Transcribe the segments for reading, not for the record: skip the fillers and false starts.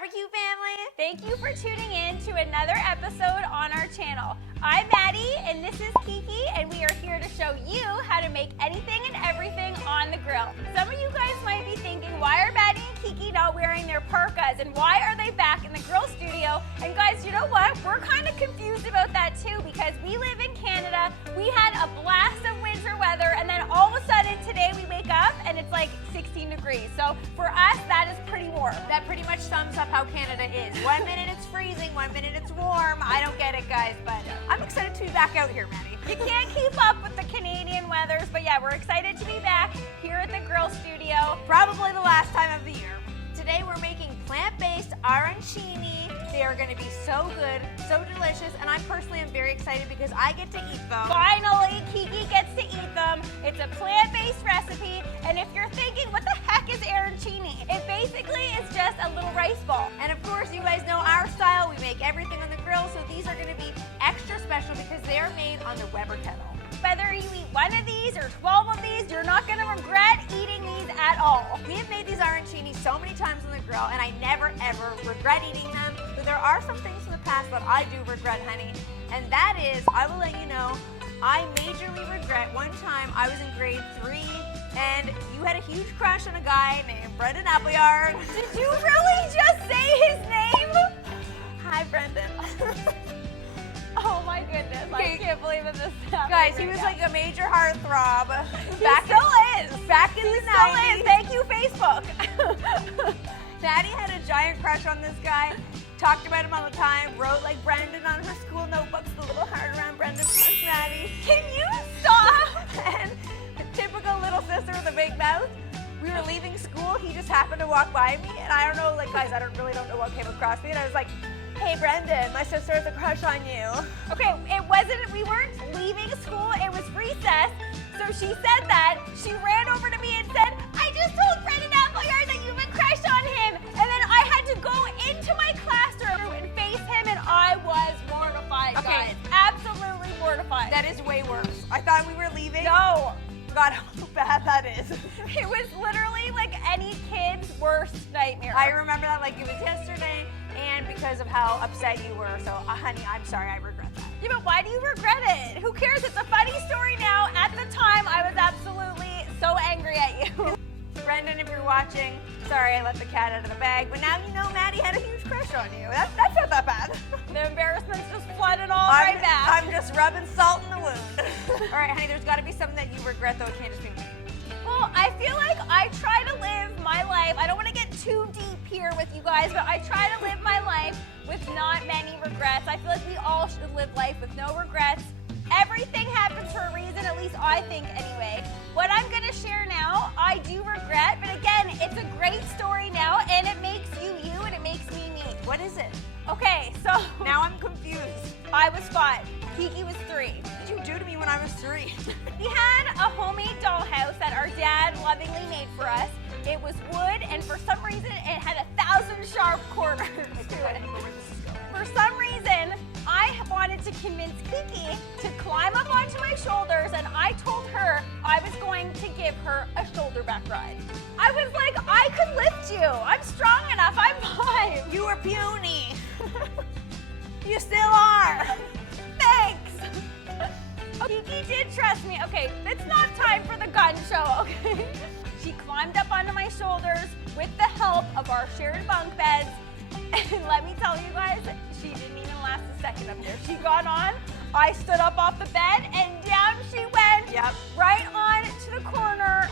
BBQ family! Thank you for tuning in to another episode on our channel. I'm Maddie and this is Kiki, and we are here to show you how to make anything and everything on the grill. Some of you guys might be thinking, why are Maddie and Kiki not wearing their parkas, and why are they back in the grill studio? And guys, you know what? We're kind of confused about that too, because we live in Canada, we had a blast of winter weather, and then all of a sudden today we wake up and it's like 16 degrees. So for us, that is pretty warm. That pretty much sums up how Canada is. 1 minute it's freezing, 1 minute it's warm. I don't get it, guys, but I'm excited to be back out here, Maddie. You can't keep up with the Canadian weathers, but yeah, we're excited to be back here at the grill studio. Probably the last time of the year. Today we're making plant-based arancini. They are going to be so good, so delicious, and I personally am very excited because I get to eat them. Finally, Kiki gets to eat them. It's a plant-based recipe, and if you're thinking, what the heck is arancini? It basically is just a little rice ball. And of course, you guys know our style. We make everything on the grill, so these are going to be extra special because they are made on the Weber kettle. Whether you eat one of these or 12 of these, you're not going to regret eating these at all. We have made these arancini so many times on the grill, and I never ever regret eating them. But there are some things in the past that I do regret, honey, and that is, I will let you know, I majorly regret one time I was in grade 3, and you had a huge crush on a guy named Brendan Appleyard. Did you really just say his name? Hi, Brendan. Oh my goodness, I can't believe that this happened. Guys, he was like a major heartthrob. He still is. Back in the 90s. Still is. Thank you, Facebook. Maddie had a giant crush on this guy, talked about him all the time, wrote like Brendan on her school notebooks, the little heart around Brendan plus Maddie. Can you stop? And the typical little sister with a big mouth. We were leaving school, he just happened to walk by me, and I don't know, like, guys, I really don't know what came across me, and I was like, hey, Brendan, my sister has a crush on you. Okay, we weren't leaving school, it was recess. So she said that, she ran over to me and said, I just told Brendan Appleyard that you have a crush on him. And then I had to go into my classroom and face him, and I was mortified, Okay. guys. Absolutely mortified. That is way worse. I thought we were leaving. No. God, how bad that is. It was literally like any kid's worst nightmare. I remember that like it was yesterday, and because of how upset you were. So, honey, I'm sorry, I regret that. Yeah, but why do you regret it? Who cares? It's a funny story now. At the time, I was absolutely so angry at you. Brendan, if you're watching, sorry I let the cat out of the bag, but now you know Maddie had a huge crush on you. That's not that bad. The embarrassment's just flooded right back. I'm just rubbing salt in the wound. All right, honey, there's got to be something that you regret, though. It can't just be me. Well, I feel like I try to live my life. I don't want to get too deep here with you guys, but I try to live my life with not many regrets. I feel like we all should live life with no regrets. Everything happens for a reason, at least I think anyway. What I'm going to share now, I do regret, but again, it's a great story now, and it makes you you, and it makes me me. What is it? Okay, so Now I'm confused. I was 5. Kiki was 3. What did you do to me when I was 3? We had a homemade dollhouse that our dad lovingly made for us. It was wood, and for some reason, it had 1,000 sharp corners to it. For some reason, I wanted to convince Kiki to climb up onto my shoulders, and I told her I was going to give her a shoulder back ride. I was like, I could lift you. I'm strong enough. I'm 5. You were puny. You still are. Thanks. Kiki did trust me. Okay, it's not time for the gun show, okay? She climbed up onto my shoulders with the help of our shared bunk beds. And let me tell you guys, she didn't even last a second up there. She got on, I stood up off the bed, and down she went. Yep. Right on to the corner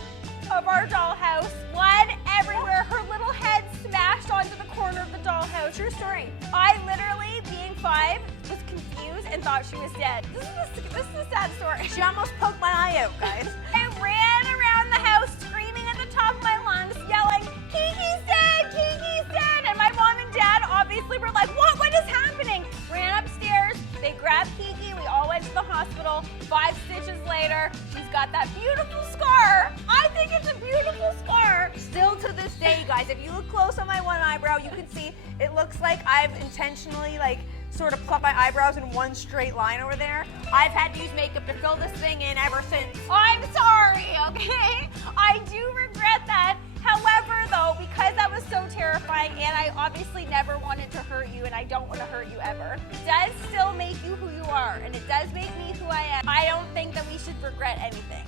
of our dollhouse. Blood everywhere. Her little head smashed onto the corner of the dollhouse. True story. I literally, being 5, was confused and thought she was dead. This is a sad story. She almost poked my eye out, guys. I ran around the house screaming at the top of my lungs, yelling, Kiki's dead! Kiki's dead! And my mom and dad obviously were like, what? What is happening? Ran upstairs, they grabbed Kiki, we all went to the hospital. 5 stitches later, she's got that beautiful scar. I think it's a beautiful scar. Still to this day, guys, if you look close on my one eyebrow, you can see it looks like I've intentionally sort of plucked my eyebrows in one straight line over there. I've had to use makeup to fill this thing in ever since. I'm sorry, okay? I do regret that. However, though, because that was was so terrifying, and I obviously never wanted to hurt you, and I don't want to hurt you ever. It does still make you who you are, and it does make me who I am. I don't think that we should regret anything.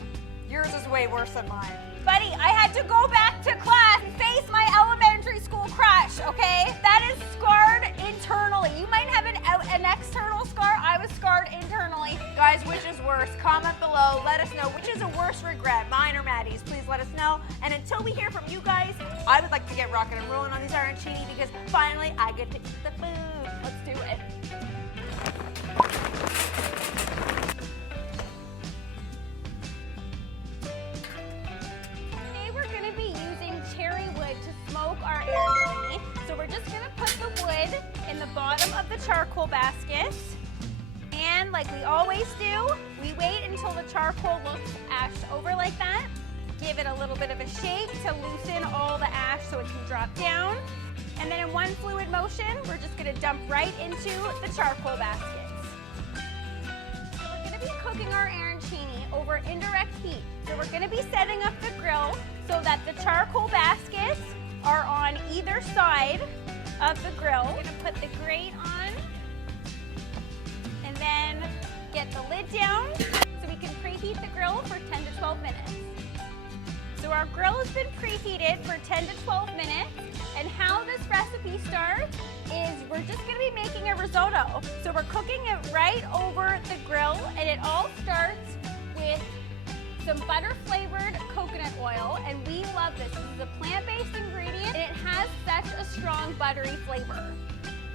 Yours is way worse than mine. Buddy, I had to go back to class and face my elementary school crush, okay? That is scarred internally. You might have an external scar. I was scarred internally. Guys, which is worse? Comment below. Let us know which is a worse regret, mine or Maddie's. Please let us know. And until we hear from you guys, I would like to get rocking and rolling on these arancini because finally I get to eat the food. Let's do it. Today we're going to be using cherry wood to smoke our arancini. So we're just going to put the wood in the bottom of the charcoal basket. And like we always do, we wait until the charcoal looks ashed over like that. Give it a little bit of a shake to loosen all the ash so it can drop down. And then in one fluid motion, we're just gonna dump right into the charcoal baskets. So we're gonna be cooking our arancini over indirect heat. So we're gonna be setting up the grill so that the charcoal baskets are on either side of the grill. We're gonna put the grate on and then get the lid down so we can preheat the grill for 10 to 12 minutes. So our grill has been preheated for 10 to 12 minutes, and how this recipe starts is we're just gonna be making a risotto. So we're cooking it right over the grill, and it all starts with some butter-flavored coconut oil, and we love this. This is a plant-based ingredient, and it has such a strong buttery flavor.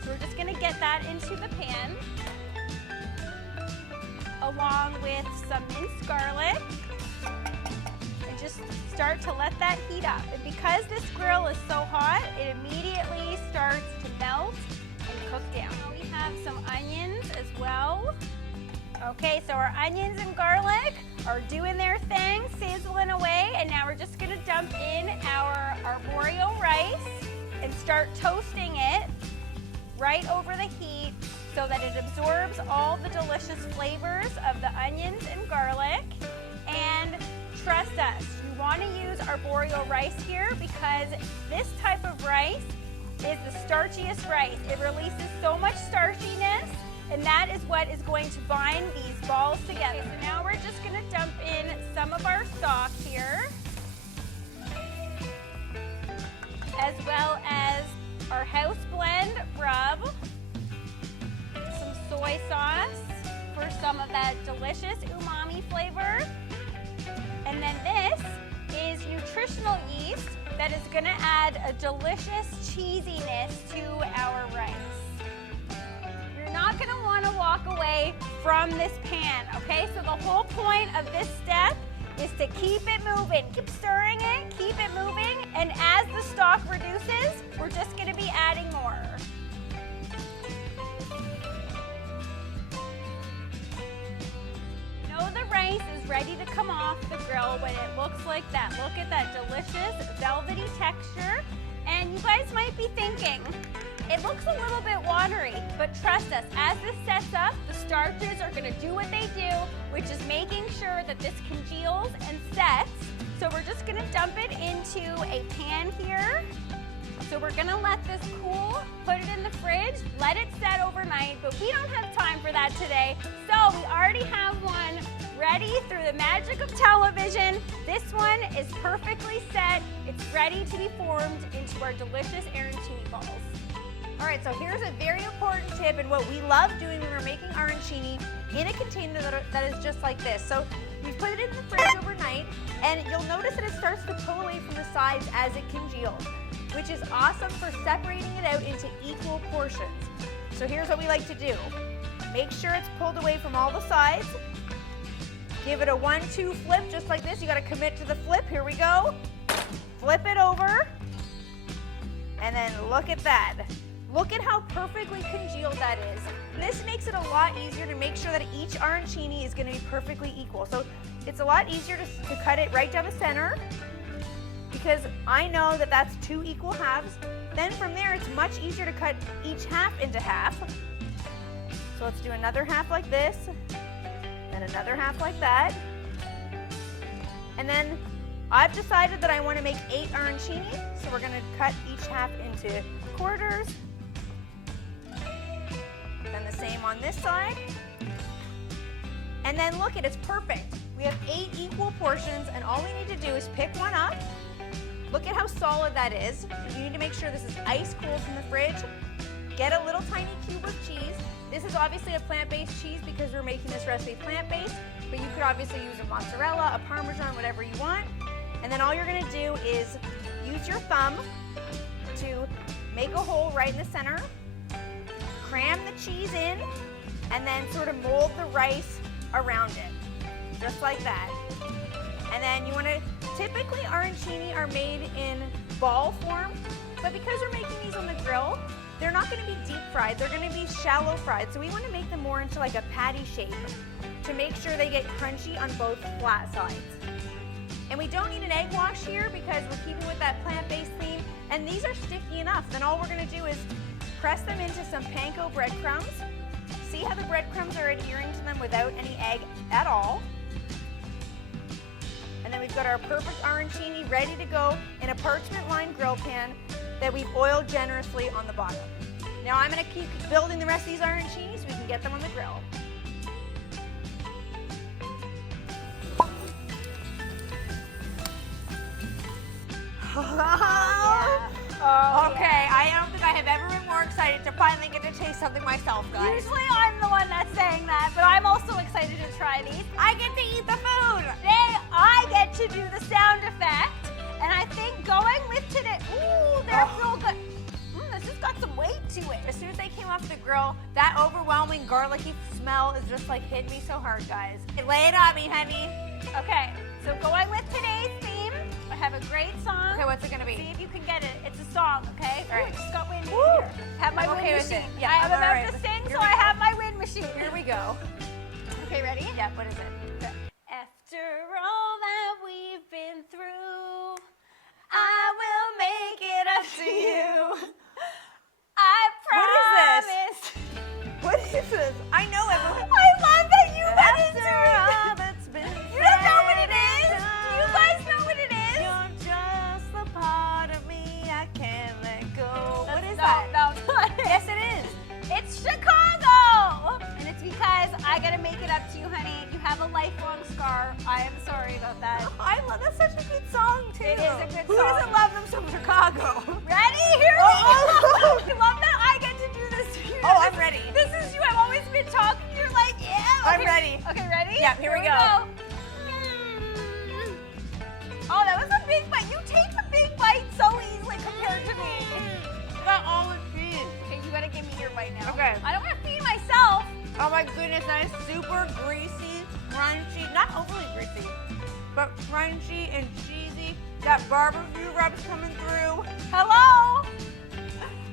So we're just gonna get that into the pan, along with some minced garlic, and just start to let that heat up. And because this grill is so hot, it immediately starts to melt and cook down. Now we have some onions as well. Okay, so our onions and garlic are doing their thing, sizzling away, and now we're just gonna dump in our arborio rice and start toasting it right over the heat so that it absorbs all the delicious flavors of the onions and garlic. And trust us, you want to use arborio rice here because this type of rice is the starchiest rice. It releases so much starchiness, and that is what is going to bind these balls together. Okay, so now we're just going to dump in some of our stock here, as well as our house blend rub, some soy sauce for some of that delicious umami flavor. And then this is nutritional yeast that is gonna add a delicious cheesiness to our rice. You're not gonna wanna walk away from this pan, okay? So the whole point of this step is to keep it moving. Keep stirring it, keep it moving, and as the stock reduces, we're just gonna be adding more. The rice is ready to come off the grill when it looks like that. Look at that delicious velvety texture. And you guys might be thinking, it looks a little bit watery, but trust us, as this sets up, the starches are gonna do what they do, which is making sure that this congeals and sets. So we're just gonna dump it into a pan here. So we're gonna let this cool, put it in the fridge, let it set overnight, but we don't have time for that today. So we already have one ready through the magic of television. This one is perfectly set. It's ready to be formed into our delicious arancini balls. All right, so here's a very important tip and what we love doing when we're making arancini in a container that is just like this. So we put it in the fridge overnight, and you'll notice that it starts to pull away from the sides as it congeals, which is awesome for separating it out into equal portions. So here's what we like to do. Make sure it's pulled away from all the sides. Give it a 1-2 flip, just like this. You gotta commit to the flip. Here we go. Flip it over. And then look at that. Look at how perfectly congealed that is. This makes it a lot easier to make sure that each arancini is gonna be perfectly equal. So it's a lot easier to cut it right down the center, because I know that that's 2 equal halves. Then from there, it's much easier to cut each half into half. So let's do another half like this, and another half like that. And then I've decided that I want to make 8 arancini, so we're going to cut each half into quarters. Then the same on this side. And then look, it's perfect. We have 8 equal portions, and all we need to do is pick one up. Look at how solid that is. You need to make sure this is ice cold from the fridge. Get a little tiny cube of cheese. This is obviously a plant-based cheese because we're making this recipe plant-based, but you could obviously use a mozzarella, a Parmesan, whatever you want. And then all you're gonna do is use your thumb to make a hole right in the center, cram the cheese in, and then sort of mold the rice around it, just like that. And then you wanna, typically arancini are made in ball form, but because we're making these on the grill, they're not gonna be deep fried, they're gonna be shallow fried. So we wanna make them more into like a patty shape to make sure they get crunchy on both flat sides. And we don't need an egg wash here because we're keeping with that plant-based theme, and these are sticky enough. Then all we're gonna do is press them into some panko breadcrumbs. See how the breadcrumbs are adhering to them without any egg at all. And then we've got our perfect arancini ready to go in a parchment-lined grill pan that we've oiled generously on the bottom. Now I'm gonna keep building the rest of these arancini so we can get them on the grill. Okay, I don't think I have ever been more excited to finally get to taste something myself, guys. Usually I'm the one that's saying that, but I'm also excited to try these. I get to eat the food. Today I get to do the sound effect, and I think going with today, ooh, they're real good. This has got some weight to it. As soon as they came off the grill, that overwhelming garlicky smell is just like hit me so hard, guys. Lay it on me, honey. Okay, so going with today's theme, I have a great song. Okay, what's it gonna be? See if you can get it. It's a song, okay? All right. Ooh, it just got wind in Woo. here. Have my I'm wind okay with machine. it. Yeah, I am I'm all about right to with- sing, Here so we I go. have my wind machine. Here we go. Okay, ready? Yeah, what is it? After all that we've been through, I will make it up to you. I promise. What is this? I know it. I love that you went into all it. that's been You don't know what it is? Do you guys know what it is? You're just a part of me I can't let go. What is No, that? that's not it. Yes, it is. It's Chicago! And it's because I gotta make it up to you, honey. You have a lifelong scar. I am sorry about that. I love that's such a good song too. It is a good Who song. doesn't love them from Chicago? Ready? Here we go! I love that I get to do this to you. Oh, I'm ready. This is you. I've always been talking. You're like, yeah. I'm Okay. ready. Okay, ready? Yeah, here we go. Oh, that was a big bite. You take a big bite so easily compared to me. Got all the cheese. Okay, you gotta give me your bite now. Okay. I don't want to feed myself. Oh my goodness, that is super greasy, crunchy, not overly greasy, but crunchy and cheesy. That barbecue rub's coming through. Hello?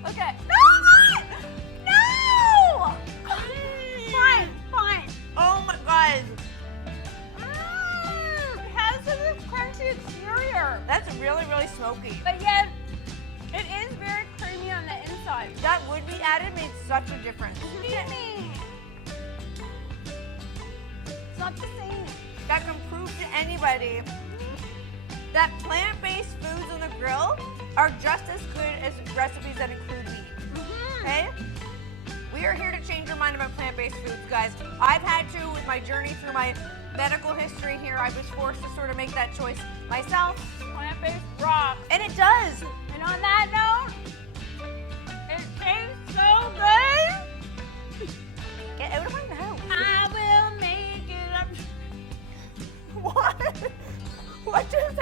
Okay. No! No! Fine, fine. Oh my god, It has such a crunchy exterior. that's really, really smoky. But yet, it is very creamy on the inside. That would be added made such a difference. Creamy. It's not the same. That can prove to anybody that plant-based foods on the grill are just as good as recipes that include meat. Okay? We are here to change your mind about plant-based foods, guys. I've had to, with my journey through my medical history here, I was forced to sort of make that choice myself. Plant-based rocks. And it does. And on that note, it tastes so good. Get out of my mouth. I will make it up. What? What just